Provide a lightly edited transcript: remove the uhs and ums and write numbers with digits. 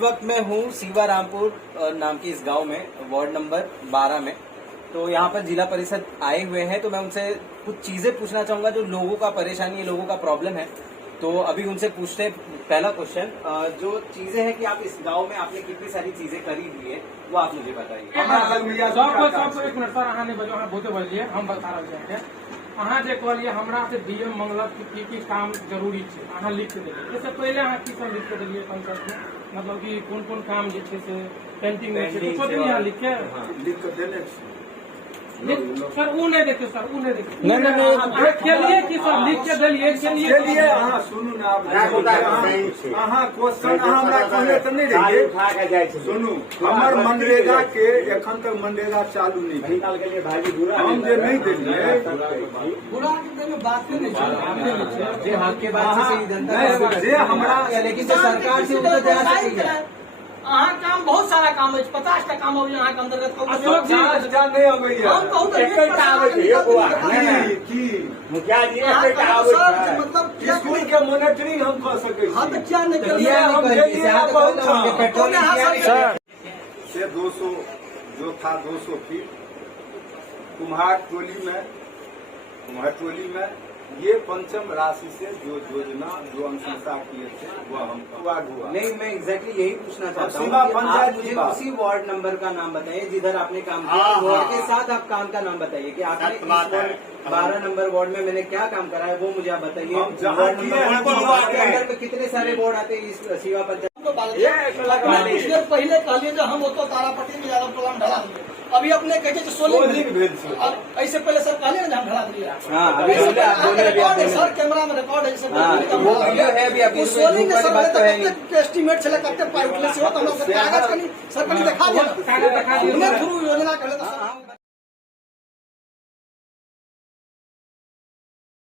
वक्त मैं हूँ सीवारामपुर नाम के इस गांव में, वार्ड नंबर 12 में। तो यहाँ पर जिला परिषद आए हुए हैं, तो मैं उनसे कुछ चीजें पूछना चाहूंगा जो लोगों का परेशानी है, लोगों का प्रॉब्लम है। तो अभी उनसे पूछते हैं पहला क्वेश्चन, जो चीजें हैं कि आप इस गांव में आपने कितनी सारी चीजें करी हुई है, वो आप मुझे बताइए। सबको एक मिनट सर, अहाँ नहीं बजो, अहाँ बहुते बजलिए, हम बता रहे हैं। अहाँ जे कहलिए हमरा से डीएम मंगलक की काम जरूरी है, अहाँ लिख के दिलिए। इससे पहले अहाँ की सब लिख के दिलिए पंचायत में, मतलब कि कौन कौन काम जे है से पेंटिंग में है, कुछ नहीं यहाँ लिख के देने सर वो नहीं देखते, सर वो नहीं देखते। नहीं चलिए कि सर लिख के दिलिए, चलिए अहाँ सुनू ना, अहाँ क्वेश्चन हमरा कहले तो नहीं रहिए। सुनू, हमर मनरेगा के एखन तक मनरेगा चालू नहीं भेल, हम जे नहीं देलिए बात नहीं जे हक के बात से जनता जे हमरा, लेकिन जो सरकार से उनका ध्यान है। अहाँ काम बहुत सारा काम है, 50 टा काम होगी अहाँ के अंतर्गत। अशोक जी नहीं अबैया हम कहू मुखिया जी मतलब स्कूल के मॉनिटरिंग हम कर सके हाँ तो क्या नहीं से 200 जो था 200 फीट कुम्हार टोली में ये पंचम राशि से जो योजना जो अनुशंसा किए थे वह हम हुआ। नहीं, मैं एग्जैक्टली यही पूछना चाहता हूँ सीमा कि आप पंचायत मुझे की बात। उसी वार्ड नंबर का नाम बताइए जिधर आपने काम किया। वार्ड के साथ आप काम का नाम बताइए कि आपने इस वार्ड 12 नंबर वार्ड में मैंने क्या काम करा है, वो मुझे आप बताइए। वार्ड के अंदर में कितने सारे वार्ड आते हैं इस सीवा पंचायत? कुछ देर पहले कहलिए जो हम तो तारापट्टी में ज्यादा प्रोग्राम ढला दिए, अभी अपने कहे सोलिंग ऐसे पहले सर कहलिए ना हम ढला दिए। सर कैमरा में रिकॉर्ड है, वो वीडियो है अभी अभी सोलिंग एस्टिमेट चले कते पाई उठले से हो तो हम कागज कनी सर कनी दिखा दिया, थ्रू योजना कहले तो